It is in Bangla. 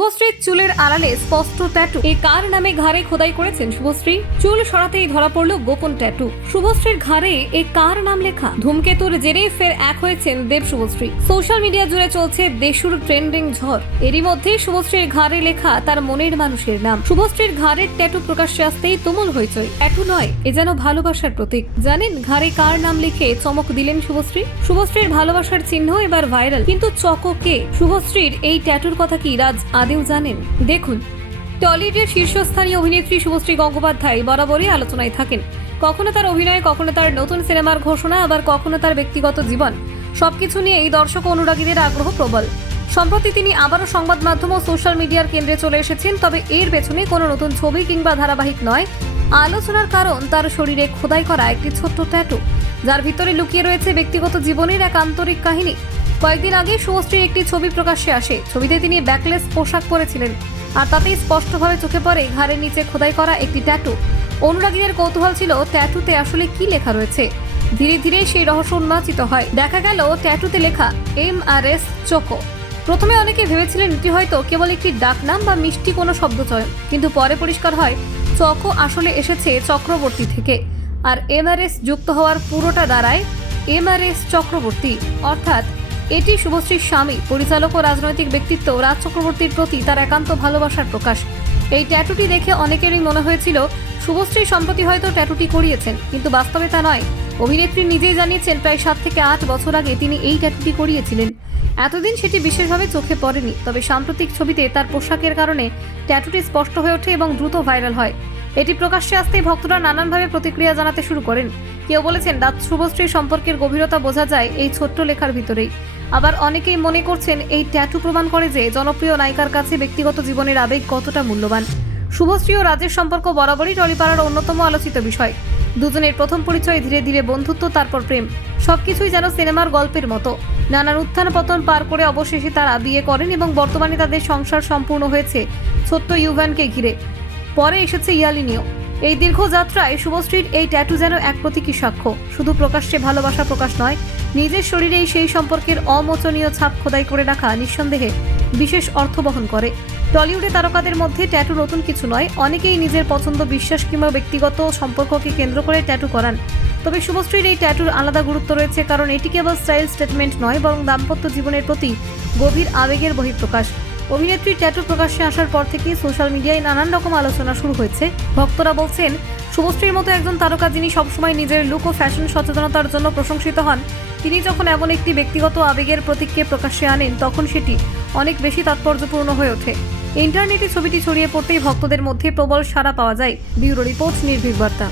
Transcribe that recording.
শুভশ্রীর চুলের আড়ালে স্পষ্ট ট্যাটু এ কার নামে ঘাড়ে খোদাই করেছেন শুভশ্রী? চুল সরাতেই ধরা পড়ল গোপন ট্যাটু শুভশ্রীর ঘাড়ে এ কার নাম লেখা? ধূমকেতুর জেরে ফের এক হয়েছেন দেব শুভশ্রী। সোশ্যাল মিডিয়া জুড়ে চলছে দেশুর ট্রেন্ডিং ঝড়। এরই মধ্যে শুভশ্রীর ঘাড়ে লেখা তার মনের মানুষের নাম। শুভশ্রীর ঘাড়ের ট্যাটু প্রকাশ্যে আসতেই তুমুল হইচই। ট্যাটু নয়, এ যেন ভালোবাসার প্রতীক। জানেন ঘাড়ে কার নাম লিখে চমক দিলেন শুভশ্রী? শুভশ্রীর ভালোবাসার চিহ্ন এবার ভাইরাল কিন্তু চককে শুভশ্রীর এই ট্যাটুর কথা কি রাজ আদেও জানেন। দেখুন, টলিউডের শীর্ষস্থানীয় অভিনেত্রী শুভশ্রী গঙ্গোপাধ্যায় বরাবরই আলোচনায় থাকেন। কখনো তার অভিনয়, কখনো তার নতুন সিনেমার ঘোষণা, আবার কখনো তার ব্যক্তিগত জীবন। সবকিছু নিয়ে এই দর্শক অনুরাগীদের আগ্রহ প্রবল। সম্প্রতি তিনি আবারও সংবাদ মাধ্যম ও সোশ্যাল মিডিয়ার কেন্দ্রে চলে এসেছেন, তবে এর পেছনে কোনো নতুন ছবি কিংবা ধারাবাহিক নয়। আলোচনার কারণ, তার শরীরে খোদাই করা একটি ছোট্ট ট্যাটু যার ভিতরে লুকিয়ে রয়েছে ব্যক্তিগত জীবনের এক আন্তরিক কাহিনী। কয়েকদিন আগে শুভশ্রীর একটি ছবি প্রকাশ্যে আসে। ছবিতে তিনি ব্যাকলেস পোশাক পরেছিলেন আর তাতেই স্পষ্টভাবে চোখে পড়ে ঘাড়ের নিচে খোদাই করা একটি ট্যাটু। অনুরাগীদের কৌতূহল ছিল, ট্যাটুতে আসলে কি লেখা রয়েছে? ধীরে ধীরে সেই রহস্য উন্মোচিত হয়। দেখা গেল, ট্যাটুতে লেখা এম আর এস চোকো প্রথমে অনেকে ভেবেছিলেন এটি হয়তো কেবল একটি ডাকনাম বা মিষ্টি কোনো শব্দ শব্দচয়ন কিন্তু পরে পরিষ্কার হয় চকো আসলে এসেছে চক্রবর্তী থেকে। আর এমআরএস যুক্ত হওয়ার পুরোটা দাঁড়ায় এমআরএস চক্রবর্তী, অর্থাৎ এটি শুভশ্রীর স্বামী, পরিচালক ও রাজনৈতিক ব্যক্তিত্ব রাজ চক্রবর্তীর প্রতি তার একান্ত ভালোবাসার প্রকাশ। এই ট্যাটুটি দেখে অনেকেরই মনে হয়েছিল, শুভশ্রী সম্প্রতি হয়তো ট্যাটুটি করিয়েছেন, কিন্তু বাস্তবে তা নয়। অভিনেত্রী নিজেই জানিয়েছেন, প্রায় সাত থেকে আট বছর আগে তিনি এই ট্যাটুটি করিয়েছিলেন। এতদিন সেটি বিশেষভাবে চোখে পড়েনি, তবে সাম্প্রতিক ছবিতে তার পোশাকের কারণে ট্যাটুটি স্পষ্ট হয়ে ওঠে এবং দ্রুত ভাইরাল হয়। এটি প্রকাশ্যে আসতেই ভক্তরা নানানভাবে প্রতিক্রিয়া জানাতে শুরু করেন। কেউ বলেছেন রাজ শুভশ্রী সম্পর্কের গভীরতা বোঝা যায় এই ছোট্ট লেখার ভিতরেই। আবার অনেকেই মনে করছেন এই ট্যাটু প্রমাণ করে যে জনপ্রিয় নায়িকার কাছে ব্যক্তিগত জীবনের আবেগ কতটা মূল্যবান। শুভশ্রী ও রাজের সম্পর্ক বরাবরই টলিপাড়ার অন্যতম আলোচিত বিষয়। দুজনের প্রথম পরিচয় ধীরে ধীরে বন্ধুত্ব, তারপর প্রেম। সবকিছুই যেন সিনেমার গল্পের মতো। নানান উত্থান পতন পার করে অবশেষে তারা বিয়ে করেন এবং বর্তমানে তাদের সংসার সম্পূর্ণ হয়েছে ছোট্ট ইউভ্যানকে ঘিরে। পরে এসেছে ইয়ালিনীয় এই দীর্ঘ যাত্রায় শুভশ্রীর এই ট্যাটু যেন এক প্রতীকী সাক্ষ্য। শুধু প্রকাশ্যে ভালোবাসা প্রকাশ নয়, নিজের শরীরেই সেই সম্পর্কের অমোচনীয় ছাপ খোদাই করে রাখা নিঃসন্দেহে বিশেষ অর্থ বহন করে। টলিউডে তারকাদের মধ্যে ট্যাটু নতুন কিছু নয়, অনেকেই নিজের পছন্দ, বিশ্বাস কিংবা ব্যক্তিগত সম্পর্ককে কেন্দ্র করে ট্যাটু করান। তবে শুভশ্রীর এই ট্যাটুর আলাদা গুরুত্ব রয়েছে কারণ এটি কেবল স্টাইল স্টেটমেন্ট নয়, বরং দাম্পত্য জীবনের প্রতি গভীর আবেগের বহিঃপ্রকাশ। অভিনেত্রী ট্যাটু প্রকাশ্যে আসার পর থেকেই সোশ্যাল মিডিয়ায় নানান রকম আলোচনা শুরু হয়েছে। ভক্তরা বলছেন, শুভশ্রীর মতো একজন তারকা যিনি সবসময় নিজের লুক ও ফ্যাশন সচেতনতার জন্য প্রশংসিত হন, তিনি যখন এমন একটি ব্যক্তিগত আবেগের প্রতীককে প্রকাশ্যে আনেন, তখন সেটি অনেক বেশি তাৎপর্যপূর্ণ হয়ে ওঠে। ইন্টারনেটে ছবিটি ছড়িয়ে পড়তেই ভক্তদের মধ্যে প্রবল সাড়া পাওয়া যায়। ব্যুরো রিপোর্ট, নির্ভীক বার্তা।